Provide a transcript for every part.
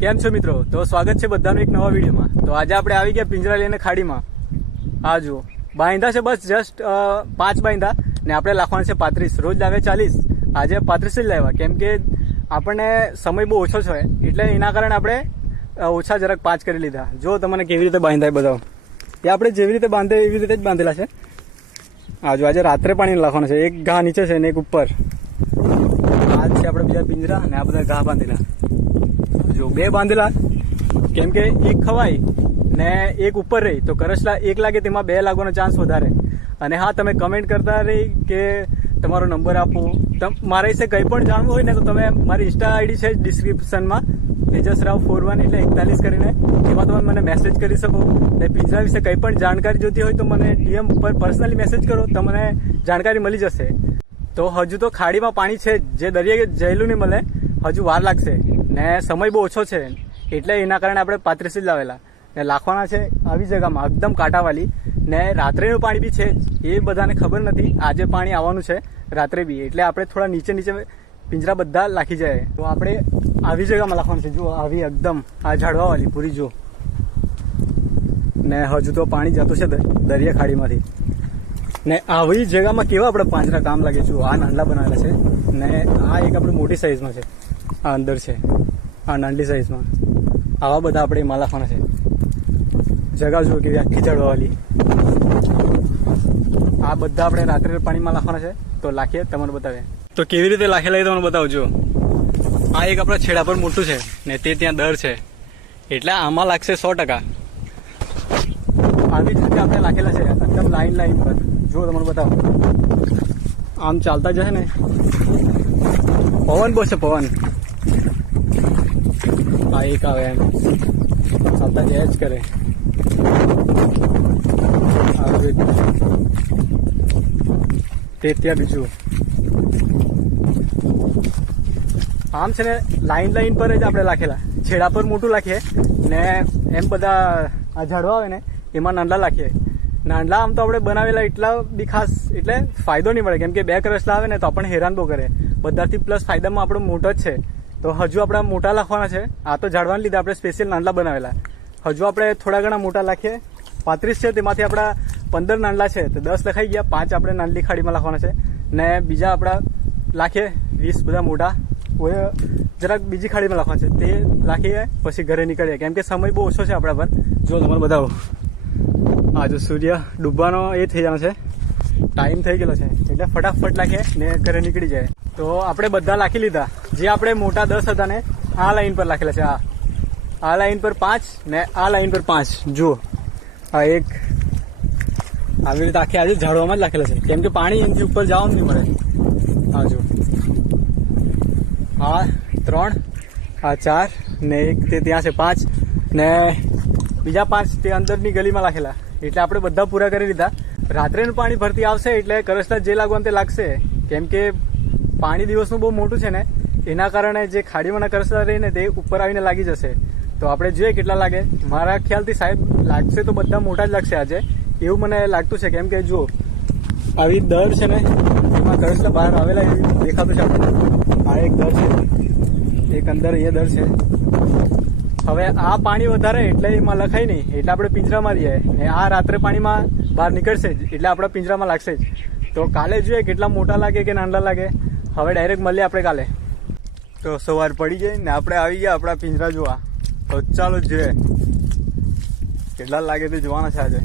કેમ છો મિત્રો? તો સ્વાગત છે બધાનું એક નવા વિડીયોમાં. તો આજે આપણે આવી ગયા પિંજરા લઈને ખાડીમાં. આ જુઓ, બાંધા છે બસ જસ્ટ 5 બાંધા ને આપણે લાખવાના છે 35. રોજ લાવે 40, આજે 35 જ લાવ્યા કેમ કે આપણને સમય બહુ ઓછો છે એટલે એના કારણે આપણે ઓછા જરાક 5 કરી લીધા. જો તમને કેવી રીતે બાંધાય બતાવો. એ આપણે જેવી રીતે બાંધે એવી રીતે જ બાંધેલા છે. આ જો આજે રાત્રે પાણી લાખવાના છે. એક ઘા નીચે છે ને એક ઉપર. આ છે આપણે બીજા પિંજરા અને આ બધા ઘા બાંધેલા. જો 2 બાંધેલા કેમ કે એક ખવાય ને એક ઉપર રહી તો કરસલા એક લાગે તેમાં 2 લાગવાનો ચાન્સ વધારે. અને હા, તમે કમેન્ટ કરતા રહી કે તમારો નંબર આપો. મારા વિશે કંઈ પણ જાણવું હોય ને તો તમે મારી ઇન્સ્ટા આઈડી છે ડિસ્ક્રિપ્શનમાં, તેજસરાવ41 એટલે 41 કરીને, એમાં તમે મને મેસેજ કરી શકો. ને પિંજરા વિશે કંઈ પણ જાણકારી જોતી હોય તો મને DM ઉપર પર્સનલી મેસેજ કરો, તમને જાણકારી મળી જશે. તો હજુ તો ખાડીમાં પાણી છે જે દરિયે જયેલું નહીં મળે, હજુ વાર લાગશે ને સમય બહુ ઓછો છે એટલે એના કારણે આપણે 35 જ લાવેલા ને લાખવાના છે આવી જગ્યામાં એકદમ કાંટાવાળી. ને રાત્રેનું પાણી બી છે એ બધાને ખબર નથી. આજે પાણી આવવાનું છે રાત્રે બી, એટલે આપણે થોડા નીચે પિંજરા બધા લાખી જાય. તો આપણે આવી જગ્યામાં લાખવાનું છે. જુઓ, આવી એકદમ આ ઝાડવાવાળી પૂરી જુઓ. ને હજુ તો પાણી જતું છે દરિયા ખાડીમાંથી. ને આવી જગ્યામાં કેવા આપણે પાંજરા કામ લાગે. જુઓ, આ નાનલા બનાવેલા છે ને આ એક આપણે મોટી સાઈઝમાં છે. આ અંદર છે, આ નાનલી સાઈઝમાં. આવા બધા આપણે એમાં લાખવાના છે. જગા જુઓ કેવી આખી ઝાડવાવાળી. આ બધા આપણે રાત્રે પાણીમાં લાખવાના છે. તો લાખીએ, તમને બતાવે તો કેવી રીતે લાખેલા એ તમને બતાવજો. આ એક આપણા છેડા પર મોટું છે ને તે ત્યાં દર છે એટલે આમાં લાગશે 100%. આવી જ રીતે આપણે લાખેલા છે એકદમ લાઈન પર. જો તમને બતાવો, આમ ચાલતા જશે ને પવન બહુ છે પવન. આ એક આવે એમ ચાલતા જાય જ કરે. તે ત્યાં બીજું આમ છે ને લાઈન પર જ આપણે લાખેલા. છેડા પર મોટું લાખીએ ને એમ બધા આ ઝાડવા આવે ને એમાં નાનલા લાખીએ. નાનલા આમ તો આપણે બનાવેલા એટલા બી ખાસ એટલે ફાયદો નહીં મળે કેમ કે 2 કરસલા આવે ને તો આપણને હેરાન બહુ કરે. બધાથી પ્લસ ફાયદામાં આપણો મોટો જ છે. તો હજુ આપણા મોટા લાખવાના છે. આ તો ઝાડવાને લીધે આપણે સ્પેશિયલ નાનલા બનાવેલા. હજુ આપણે થોડા ઘણા મોટા લાખીએ. 35 છે તેમાંથી આપણા 15 નાનલા છે તો 10 લખાઈ ગયા. 5 આપણે નાનલી ખાડીમાં લાખવાના છે ને બીજા આપણા લાખીએ 20 બધા મોટા જરાક બીજી ખાડીમાં લાખવાના છે. તે લાખીએ પછી ઘરે નીકળીએ કેમ કે સમય બહુ ઓછો છે આપણા પર. જો તમને બતાવો, આ જો સૂર્ય ડૂબવાનો એ થઈ જવાનો છે, ટાઈમ થઈ ગયેલો છે એટલે ફટાફટ લાખીએ ને ઘરે નીકળી જાય. તો આપણે બધા લાખી લીધા. જે આપણે મોટા 10 હતા ને આ લાઈન પર લાખેલા છે. આ લાઈન પર 5 ને આ લાઈન પર 5. જુઓ, આ એક આવી રીતે આખી આજે ઝાડવામાં જ લાખેલા છે કેમ કે પાણી એમથી ઉપર જવાનું નહીં મળે. આ જો, આ 3, આ 4 ને એક તે ત્યાં છે 5 ને બીજા 5 તે અંદરની ગલીમાં લાખેલા. એટલે આપણે બધા પૂરા કરી લીધા. રાત્રેનું પાણી ભરતી આવશે એટલે કરસલા જે લાગવાનું તે લાગશે કેમ કે પાણી દિવસનું બહુ મોટું છે ને એના કારણે જે ખાડીમાંના કરસલા રહીને તે ઉપર આવીને લાગી જશે. તો આપણે જોઈએ કેટલા લાગે. મારા ખ્યાલથી સાહેબ લાગશે તો બધા મોટા જ લાગશે આજે, એવું મને લાગતું છે કેમ કે જુઓ આવી દર છે ને એમાં કરસલા બહાર આવેલા એવું દેખાતું છે આપણને. આ એક દર છે, એક અંદર અહીંયા દર છે. હવે આ પાણી વધારે એટલે એમાં લખાય નહીં એટલે આપણે પિંજરામાં રહીએ ને આ રાત્રે પાણીમાં બહાર નીકળશે જ એટલે આપણા પિંજરામાં લાગશે જ. તો કાલે જોઈએ કેટલા મોટા લાગે કે નાના લાગે. હવે ડાયરેક્ટ મળીએ આપણે કાલે. તો સવાર પડી ગઈ ને આપણે આવી ગયા આપણા પિંજરા જોવા. તો ચાલો જોઈએ કેટલા લાગે તે જોવાના છે આજે.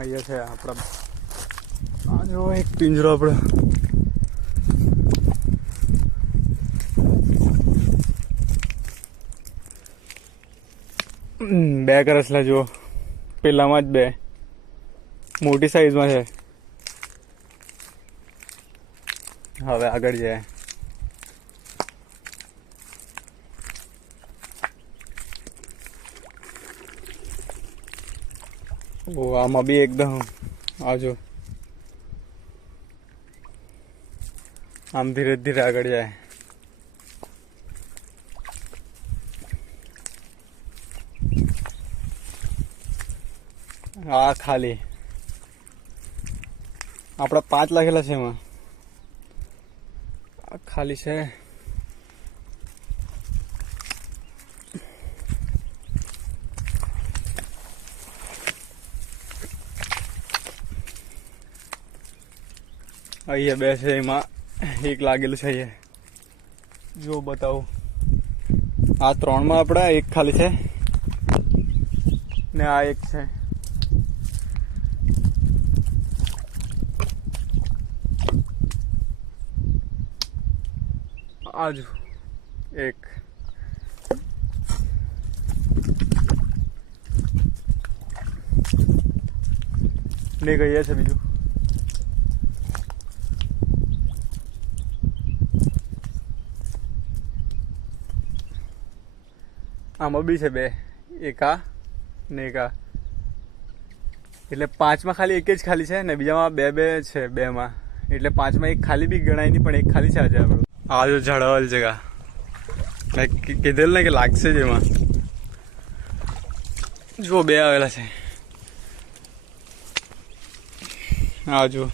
અહીંયા છે આપણા આ જો એક પિંજરો આપણો. બે કરસલા જુઓ, પેલામાં જ 2 મોટી સાઈઝમાં છે. હવે આગળ જાય. ઓ આમાં બી એકદમ આવજો આમ ધીરે ધીરે આગળ જાય. આ ખાલી આપણા 5 લખેલા છે એમાં. ખાલી છે. અહીંયા બે છે, એમાં એક લાગેલું છે. અહીંયા જો બતાવું, આ 3માં આપણા એક ખાલી છે ને આ એક છે. આજુ એક ને ગઈ છે બીજું. આમાં બી છે બે, એક આ ને એક આ. એટલે 5માં ખાલી એક જ ખાલી છે ને બીજામાં બે છે. 2માં એટલે 5માં એક ખાલી બી ગણાય નહીં, પણ એક ખાલી છે. આજે આપણું આ જો ઝાડવાલ જગા મેં કીધેલું ને કે લાગશે જ એમાં. જુઓ 2 આવેલા છે. આ જો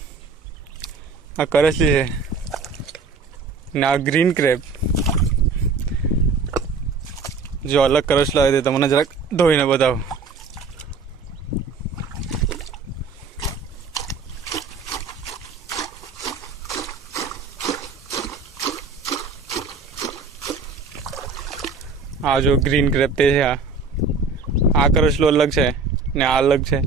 આ કરસલી છે ને આ ગ્રીન ક્રેપ. જો અલગ કરસલા હોય તો તમને જરાક ધોઈને બતાવું. આ જો ગ્રીન ક્રેપ તે છે. આ કરસલો અલગ છે ને આ અલગ છે.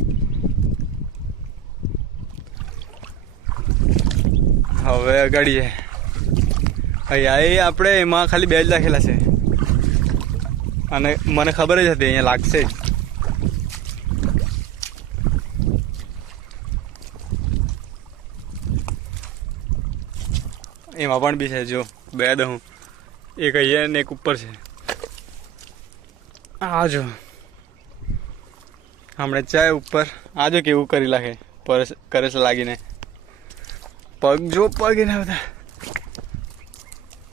હવે અગાડીએ. અહીંયા આપણે એમાં ખાલી 2 જ રાખેલા છે અને મને ખબર જ હતી અહીંયા લાગશે જ. એમાં પણ બી છે. જો 2 દઉં, એક અહીંયા ને એક ઉપર છે. આ જો હમણાં ચાય ઉપર. આ જો કેવું કરી લાગે કરસ લાગીને. પગ જો પગ એના બધા.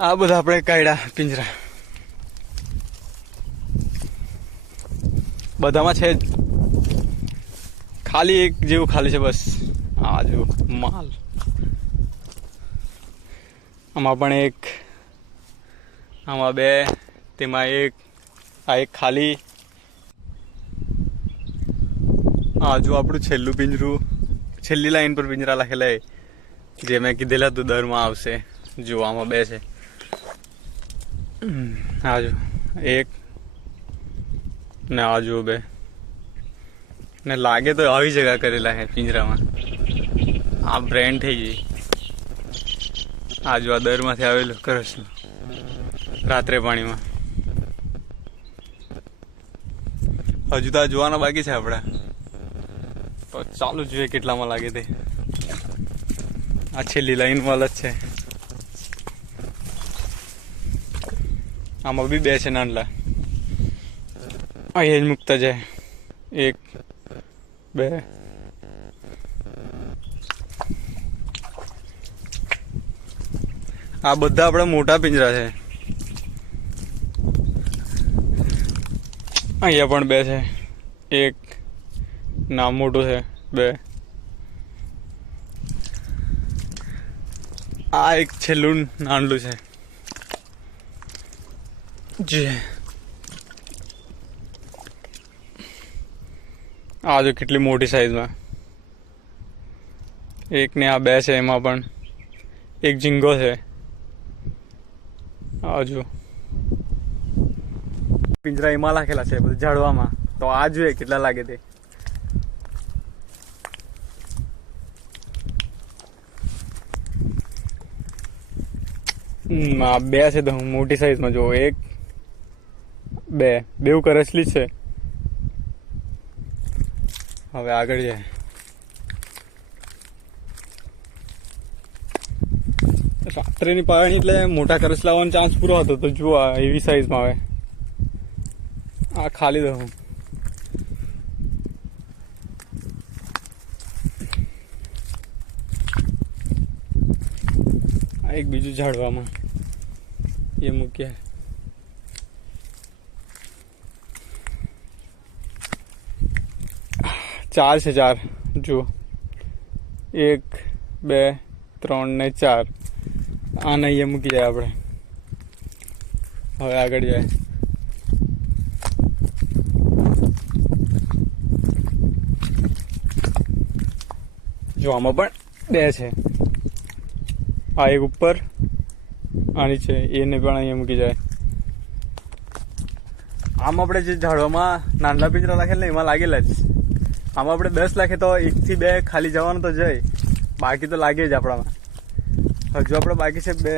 આ બધા આપણે કાઢ્યા પિંજરા. બધામાં છે જ, ખાલી એક જેવું ખાલી છે બસ. આ જો માલ. આમાં પણ એક, આમાં 2, તેમાં એક, આ એક ખાલી. આ જો આપણું છેલ્લું પિંજરું, છેલ્લી લાઈન પર પિંજરા લખેલા જે મેં કીધેલા તું દરમાં આવશે. જો આમાં 2 છે. આ જો એક ને આ જો 2 ને લાગે તો આવી જગા કરેલા છે પિંજરામાં. આ બ્રેન્ડ થઈ ગઈ. આ જો આ દરમાંથી આવેલું કરસલું રાત્રે પાણીમાં. હજુ તો આ જોવાના બાકી છે આપડા. તો ચાલુ જોઈએ કેટલામાં લાગે તે. આ છેલ્લી લાઈન વાળા જ છે. આમાં બી 2 છે નાનલા. અહીંયા જ મૂકતા જાય. 1 2 આ બધા આપણા મોટા પિંજરા છે. અહીંયા પણ 2 છે. એક નામ મોટું છે. 2 આ એક છેલ્લું નાનલું છે. જી આ જો કેટલી મોટી સાઈઝમાં. એક ને આ 2 છે. એમાં પણ એક ઝીંગો છે. આ જો પિંજરા એમાં લાખેલા છે બધું ઝાડવામાં. તો આ જોઈએ કેટલા લાગે તે. આ 2 છે તો મોટી સાઈઝમાં. જો 1 2 બેઉ કરસલી છે. હવે આગળ જાય. રાત્રેની પાણી એટલે મોટા કરસ લાવવાનો ચાન્સ પૂરો હતો. તો જુઓ એવી સાઈઝમાં આવે. આ ખાલી દઉં. આ એક બીજું ઝાડવામાં એ મૂક્યા. ચાર છે. 4 જુઓ 1 2 3 ને 4. આ નહીં એ મૂકી જાય આપણે. હવે આગળ જાય. જો આમાં પણ 2 છે. આ એક ઉપર, આની છે, એને પણ અહીંયા મૂકી જાય. આમ આપણે જે ઝાડવામાં નાના પિંજરા રાખેલ ને એમાં લાગેલા જ. આમાં આપણે 10 લાખે તો 1 થી 2 ખાલી જવાનું તો જાય, બાકી તો લાગે જ આપણામાં. હજુ આપણે બાકી છે 2.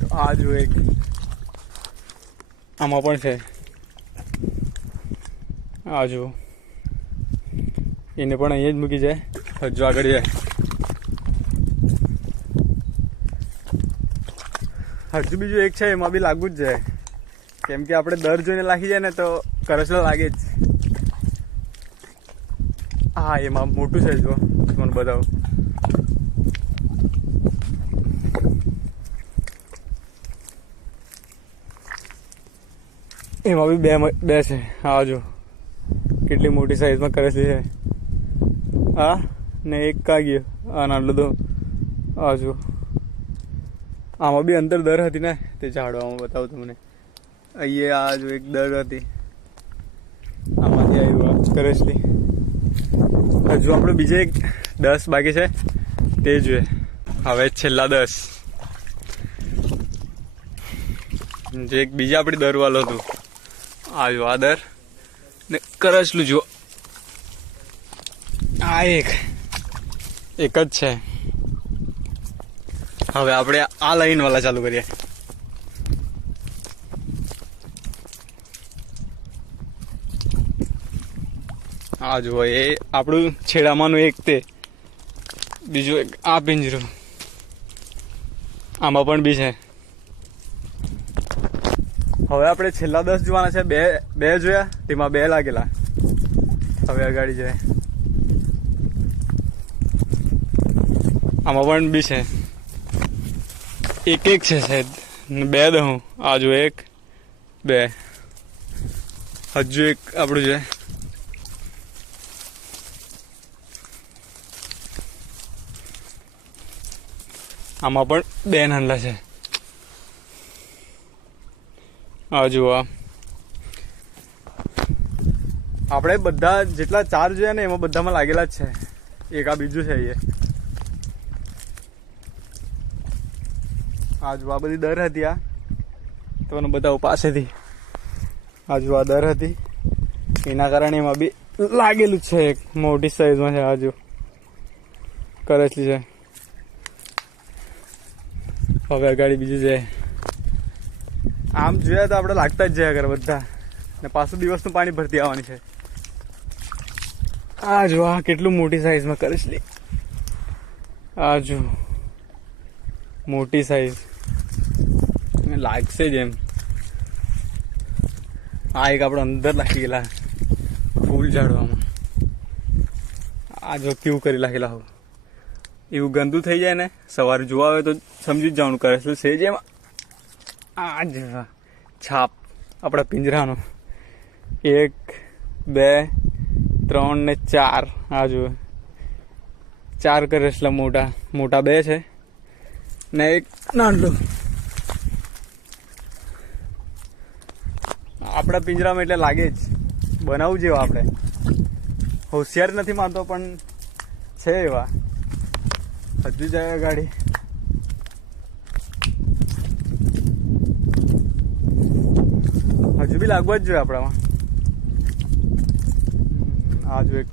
તો આ જો એક આમાં પણ છે. આ જો એને પણ અહીંયા જ મૂકી જાય. હજુ આગળ જાય. હજુ બીજું એક છે, એમાં બી લાગવું જ જાય, કેમ કે આપણે દર જોઈને લાગી જાય ને તો કરસલા લાગે જ. હા, એમાં મોટું છે, જો મને બતાવો. એમાં બી 2 છે. હા જો કેટલી મોટી સાઈઝમાં કરસલી છે. હા ને એક કા ગયો આ નાનું તો. આ જો આમાં બી અંદર દર હતી ને તે ઝાડવામાં બતાવું તમને. અહીંયા આ જો એક દર હતી, આમાંથી આવ્યું કરસલી. હજુ આપણે બીજે 10 બાકી છે તે જોઈએ. હવે છેલ્લા 10 જે એક બીજા આપણી દર વાળો હતું. આ જો આ દર ને કરસલું જો આ એક જ છે. હવે આપણે આ લાઈન વાળા ચાલુ કરીએ. આ જુઓ એ આપણું છેડામાંનું એક, તે બીજું એક આ પિંજરું. આમાં પણ બી છે. હવે આપણે છેલ્લા 10 જોવાના છે. બે જોયા, તેમાં 2 લાગેલા. હવે અગાડી જાય. આમાં પણ બી છે. એક છે સાહેબ, 2 દઉં. આ જો 1 2. હજુ એક આપણું છે. આમાં પણ 2 નાનલા છે. આ જુઓ આપણે બધા જેટલા 4 જોયા ને એમાં બધામાં લાગેલા જ છે. એક આ બીજું છે. આ જો આ બધી દર હતી. આ તમને બતાવું પાસેથી. આ જો આ દર હતી, એના કારણે એમાં બી લાગેલું છે. એક મોટી સાઈઝમાં છે. આ જો કરસલી છે. હવે અગાડી બીજું છે. આમ જોયા તો આપણે લાગતા જ જાય આગળ બધા. ને પાછું દિવસનું પાણી ભરતી આવવાની છે. આ જો આ કેટલું મોટી સાઈઝમાં કરસલી. આ જો મોટી સાઈઝ લાગશે જ એમ. આ એક આપણે અંદર લાગી ગયેલા ફૂલ ઝાડવામાં. આ જો કેવું કરી લાગેલા હો. એવું ગંદુ થઈ જાય ને, સવારે જોવા આવે તો સમજી જ જવાનું કરસલું છે જ એમાં. આ જ છાપ આપણા પિંજરાનો. 1 2 3 ને 4. આ જો 4 કરસલા મોટા 2 છે ને એક નાનલું. આપણા પિંજરામાં એટલે લાગે જ. બનાવવું જેવા આપણે. હોશિયાર નથી માનતો પણ છે એવા. હજુ જાય ગાડી. હજુ બી લાગવા જ જોઈએ આપણામાં. આ જો એક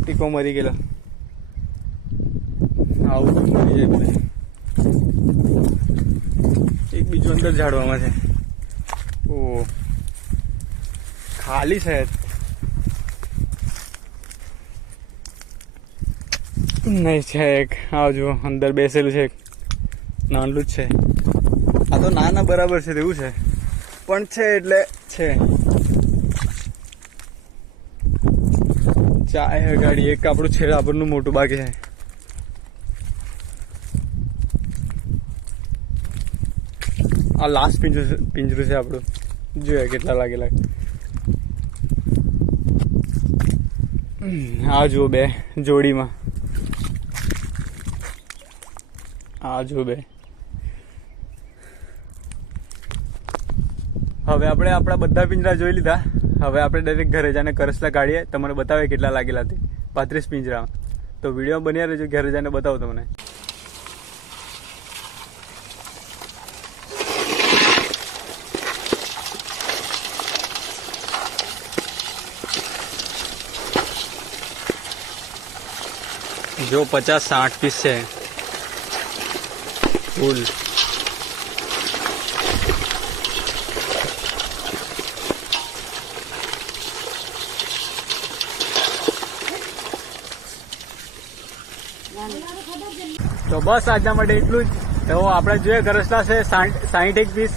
ટીકો મરી ગયેલો. આવું મરી જાય બધા. એક બીજું અંદર ઝાડવામાં છે. ઓ ખાલી છે. નહીં છે એક. આ જો અંદર બેસેલું છે. નાનલું જ છે. આ તો નાના બરાબર છે એવું છે, પણ છે એટલે છે. ચાય ગાડી એક આપણું છેડા પરનું મોટું બાકી છે. આ લાસ્ટ પિંજરું છે આપણું. જોયા કેટલા લાગેલા. આ જુઓ 2 જોડીમાં. હા જો બે. હવે આપણે આપણા બધા પિંજરા જોઈ લીધા. હવે આપણે ડાયરેક્ટ ઘરે જઈને કરસલા કાઢીએ. તમને બતાવે કેટલા લાગેલા તે 35 પિંજરા. તો વિડીયો બન્યા રહેજો, ઘરે જઈને બતાવું તમને. જો 50-60 પીસ છે ફૂલ. તો બસ આજના માટે એટલું જ. તો આપણે જોઈએ કરસલા છે 60 પીસ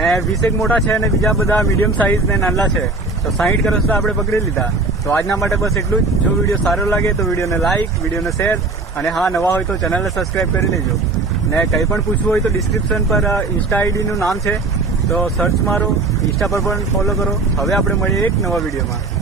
ને 20 મોટા છે અને બીજા બધા મીડિયમ સાઇઝ ને નાના છે. તો 60 કરસલા આપણે પકડી લીધા. તો આજના માટે બસ એટલું જ. જો વિડીયો સારો લાગે તો વિડીયોને લાઇક, વિડીયોને શેર અને હા નવા હોય તો ચેનલને સબસ્ક્રાઇબ કરી લેજો. ને કંઈ પણ પૂછવું હોય તો ડિસ્ક્રિપ્શન પર ઇન્સ્ટા આઈડીનું નામ છે, તો સર્ચ મારો, ઇન્સ્ટા પર પણ ફોલો કરો. હવે આપણે મળીએ એક નવા વિડીયોમાં.